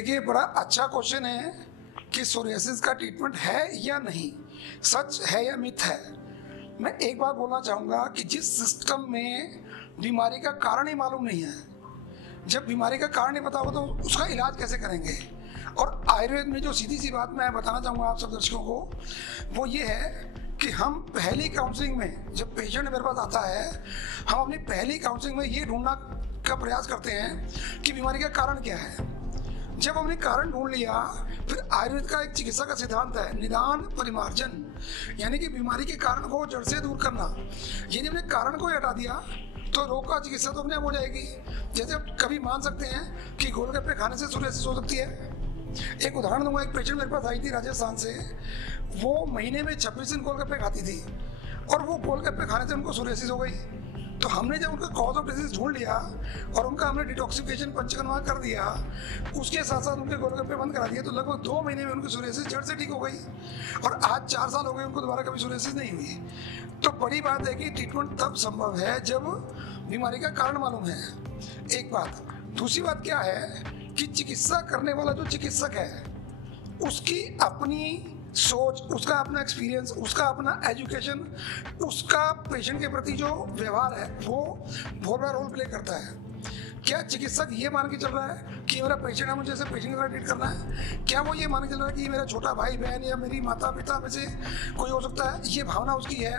देखिए, बड़ा अच्छा क्वेश्चन है कि सोरियासिस का ट्रीटमेंट है या नहीं, सच है या मिथ है। मैं एक बात बोलना चाहूँगा कि जिस सिस्टम में बीमारी का कारण ही मालूम नहीं है, जब बीमारी का कारण नहीं पता हो तो उसका इलाज कैसे करेंगे। और आयुर्वेद में जो सीधी सी बात मैं बताना चाहूँगा आप सब दर्शकों को, वो ये है कि हम पहली काउंसलिंग में जब पेशेंट मेरे पास आता है, हम अपनी पहली काउंसलिंग में ये ढूंढना का प्रयास करते हैं कि बीमारी का कारण क्या है। जब हमने कारण ढूंढ लिया, फिर आयुर्वेद का एक चिकित्सा का सिद्धांत है निदान परिमार्जन, यानी कि बीमारी के कारण को जड़ से दूर करना। यदि हमने कारण को हटा दिया तो रोग का चिकित्सा तो अपने आप हो जाएगी। जैसे आप कभी मान सकते हैं कि गोलगप्पे खाने से सोरियासिस हो सकती है। एक उदाहरण दूंगा, एक पेशेंट मेरे पास आई थी राजस्थान से, वो महीने में 26 दिन गोलगप्पे खाती थी और वो गोलगप्पे खाने से उनको सोरियासिस हो गई। तो हमने जब उनका कॉज ऑफ डिजीज ढूंढ लिया और उनका हमने डिटॉक्सिफिकेशन पंचकर्मा कर दिया, उसके साथ साथ उनके गोलगप्पे बंद करा दिए, तो लगभग 2 महीने में उनकी सोरियासिस जड़ से ठीक हो गई। और आज 4 साल हो गए उनको दोबारा कभी सोरियासिस नहीं हुई। तो बड़ी बात है कि ट्रीटमेंट तब संभव है जब बीमारी का कारण मालूम है, एक बात। दूसरी बात क्या है कि चिकित्सा करने वाला जो चिकित्सक है उसकी अपनी सोच, उसका अपना एक्सपीरियंस, उसका अपना एजुकेशन, उसका पेशेंट के प्रति जो व्यवहार है वो बहुत बड़ा रोल प्ले करता है। क्या चिकित्सक ये मान के चल रहा है कि मेरा पेशेंट है, मुझे ऐसे पेशेंट की तरह ट्रीट करना है? क्या वो ये मान के चल रहा है कि मेरा छोटा भाई बहन या मेरी माता पिता में से कोई हो सकता है, ये भावना उसकी है?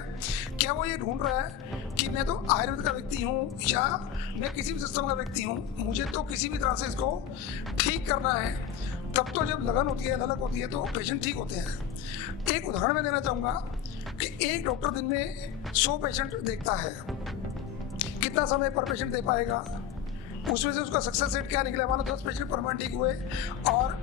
क्या वो ये ढूंढ रहा है कि मैं तो आयुर्वेद का व्यक्ति हूँ या मैं किसी भी सिस्टम का व्यक्ति हूँ, मुझे तो किसी भी तरह से इसको ठीक करना है? तब तो जब लगन होती है, ललक होती है, तो पेशेंट ठीक होते हैं। एक उदाहरण मैं देना चाहूँगा कि एक डॉक्टर दिन में 100 पेशेंट देखता है। कितना समय पर पेशेंट दे पाएगा? उसमें से उसका सक्सेस रेट क्या निकला? मानो 10 पेशेंट परमानेंट ठीक हुए और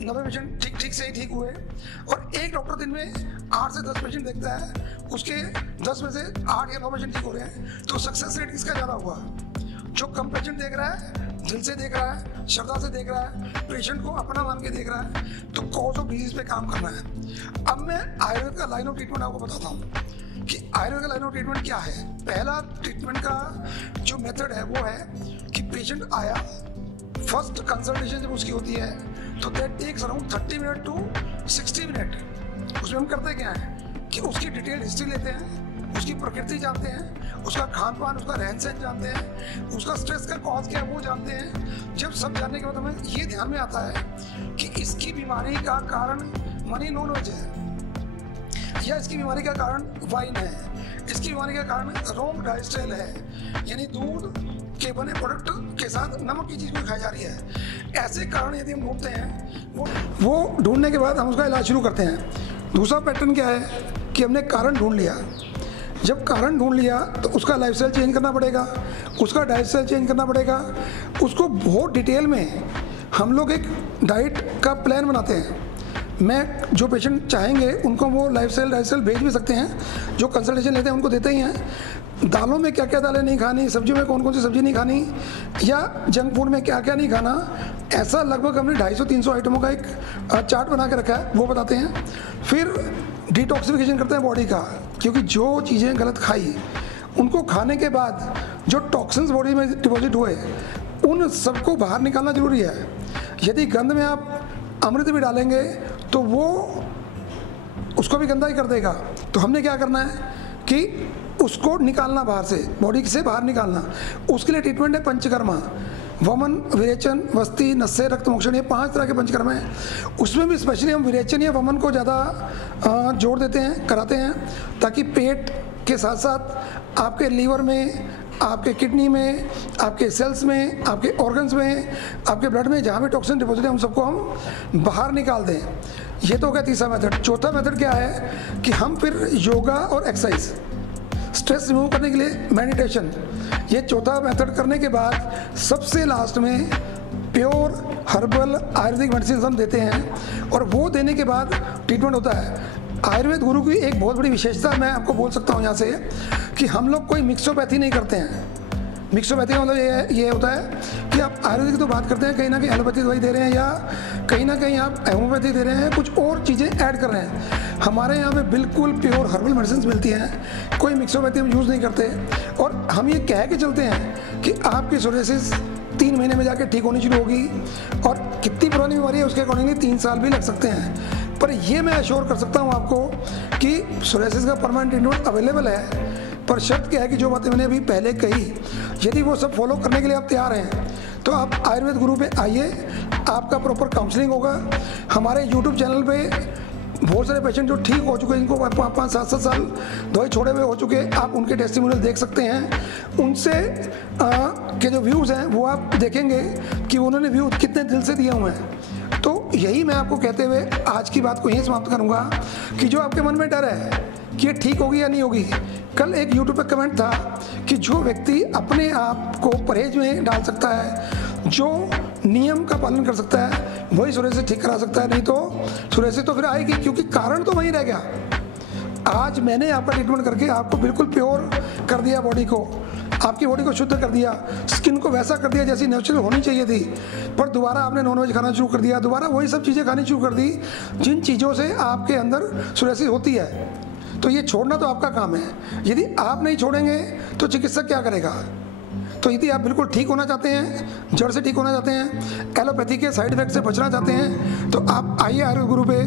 90 पेशेंट ठीक से ही ठीक हुए। और एक डॉक्टर दिन में 8 से 10 पेशेंट देखता है, उसके 10 में से 8 या 9 पेशेंट ठीक हो रहे हैं। तो सक्सेस रेट किसका ज़्यादा हुआ? जो कम पेशेंट देख रहा है, दिल से देख रहा है, श्रद्धा से देख रहा है, पेशेंट को अपना मान के देख रहा है, तो कॉज ऑफ डिजीज पे काम करना है। अब मैं आयुर्वेद का लाइन ऑफ ट्रीटमेंट आपको बताता हूँ कि आयुर्वेद का लाइन ऑफ ट्रीटमेंट क्या है। पहला ट्रीटमेंट का जो मेथड है वो है कि पेशेंट आया, फर्स्ट कंसल्टेशन जब उसकी होती है तो that takes around 30 minute to 60 minute. उसमें हम करते क्या है कि उसकी डिटेल हिस्ट्री लेते हैं, उसकी प्रकृति जानते हैं, उसका खान पान, उसका रहन सहन जानते हैं, उसका स्ट्रेस का कॉज क्या है वो जानते हैं। जब सब जानने के बाद हमें ये ध्यान में आता है कि इसकी बीमारी का कारण मनी नॉन वेज है, या इसकी बीमारी का कारण वाइन है, इसकी बीमारी का कारण रॉन्ग डाइस्टाइल है, यानी दूध के बने प्रोडक्ट के साथ नमक की चीज़ भी खाई जा रही है। ऐसे कारण यदि हम ढूंढते हैं, वो ढूंढने के बाद हम उसका इलाज शुरू करते हैं। दूसरा पैटर्न क्या है कि हमने कारण ढूंढ लिया। जब कारण ढूंढ लिया तो उसका लाइफस्टाइल चेंज करना पड़ेगा, उसका डाइट स्टाइल चेंज करना पड़ेगा। उसको बहुत डिटेल में हम लोग एक डाइट का प्लान बनाते हैं। मैं जो पेशेंट चाहेंगे उनको वो डाइट स्टाइल भेज भी सकते हैं। जो कंसल्टेशन लेते हैं उनको देते ही हैं। दालों में क्या क्या दालें नहीं खानी, सब्जियों में कौन कौन सी सब्जी नहीं खानी, या जंक फूड में क्या क्या नहीं खाना, ऐसा लगभग हमने 250-300 आइटमों का एक चार्ट बना के रखा है, वो बताते हैं। फिर डिटॉक्सिफिकेशन करते हैं बॉडी का, क्योंकि जो चीज़ें गलत खाई उनको खाने के बाद जो टॉक्सिन्स बॉडी में डिपॉजिट हुए उन सबको बाहर निकालना जरूरी है। यदि गंद में आप अमृत भी डालेंगे तो वो उसको भी गंदा ही कर देगा। तो हमने क्या करना है कि उसको निकालना बाहर से, बॉडी से बाहर निकालना। उसके लिए ट्रीटमेंट है पंचकर्मा, वमन, विरेचन, वस्ती, नस्से, रक्त मोक्षण, ये 5 तरह के पंचकर्मा हैं। उसमें भी स्पेशली हम विरेचन या वमन को ज़्यादा जोड़ देते हैं, कराते हैं, ताकि पेट के साथ साथ आपके लीवर में, आपके किडनी में, आपके सेल्स में, आपके ऑर्गन्स में, आपके ब्लड में जहाँ भी टॉक्सिन डिपॉजिट है उन सबको हम बाहर निकाल दें। ये तो हो गया तीसरा मेथड। चौथा मेथड क्या है कि हम फिर योगा और एक्सरसाइज, स्ट्रेस रिमूव करने के लिए मेडिटेशन, ये चौथा मेथड करने के बाद सबसे लास्ट में प्योर हर्बल आयुर्वेदिक मेडिसिन हम देते हैं। और वो देने के बाद ट्रीटमेंट होता है। आयुर्वेद गुरु की एक बहुत बड़ी विशेषता मैं आपको बोल सकता हूँ यहाँ से कि हम लोग कोई मिक्सोपैथी नहीं करते हैं। मिक्सोपैथी का मतलब ये होता है कि आप आयुर्वेदिक की तो बात करते हैं, कहीं ना कहीं एलोपैथी दवाई दे रहे हैं या कहीं ना कहीं आप होम्योपैथी दे रहे हैं, कुछ और चीज़ें ऐड कर रहे हैं। हमारे यहाँ पे बिल्कुल प्योर हर्बल मेडिसिन मिलती हैं, कोई मिक्सोपैथी हम यूज़ नहीं करते। और हम ये कह के चलते हैं कि आपकी सोरियासिस 3 महीने में जाके ठीक होनी शुरू होगी, और कितनी पुरानी बीमारी है उसके अकॉर्डिंगली 3 साल भी लग सकते हैं। पर ये मैं अश्योर कर सकता हूँ आपको कि सोरियासिस का परमानेंट ट्रीटमेंट अवेलेबल है। पर शर्त क्या है कि जो बातें मैंने अभी पहले कही, यदि वो सब फॉलो करने के लिए आप तैयार हैं तो आप आयुर्वेद गुरु पे आइए, आपका प्रॉपर काउंसलिंग होगा। हमारे यूट्यूब चैनल पे बहुत सारे पेशेंट जो ठीक हो चुके हैं, जिनको 5-7 साल दवाई छोड़े हुए हो चुके हैं, आप उनके टेस्टिमोनियल देख सकते हैं। उनसे के जो व्यूज़ हैं वो आप देखेंगे कि उन्होंने व्यू कितने दिल से दिए हुए हैं। तो यही मैं आपको कहते हुए आज की बात को यहीं समाप्त करूँगा कि जो आपके मन में डर है कि ये ठीक होगी या नहीं होगी, कल एक यूट्यूब पर कमेंट था कि जो व्यक्ति अपने आप को परहेज में डाल सकता है, जो नियम का पालन कर सकता है, वही सोरियासिस ठीक करा सकता है, नहीं तो सोरियासिस तो फिर आएगी, क्योंकि कारण तो वहीं रह गया। आज मैंने आपका ट्रीटमेंट करके आपको बिल्कुल प्योर कर दिया, बॉडी को, आपकी बॉडी को शुद्ध कर दिया, स्किन को वैसा कर दिया जैसी नेचुरल होनी चाहिए थी। पर दोबारा आपने नॉनवेज खाना शुरू कर दिया, दोबारा वही सब चीज़ें खानी शुरू कर दी जिन चीज़ों से आपके अंदर सोरियासिस होती है। तो ये छोड़ना तो आपका काम है। यदि आप नहीं छोड़ेंगे तो चिकित्सक क्या करेगा? तो यदि आप बिल्कुल ठीक होना चाहते हैं, जड़ से ठीक होना चाहते हैं, एलोपैथी के साइड इफेक्ट से बचना चाहते हैं, तो आप आइए आयुर्वेद गुरु पे,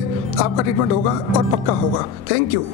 आपका ट्रीटमेंट होगा और पक्का होगा। Thank you.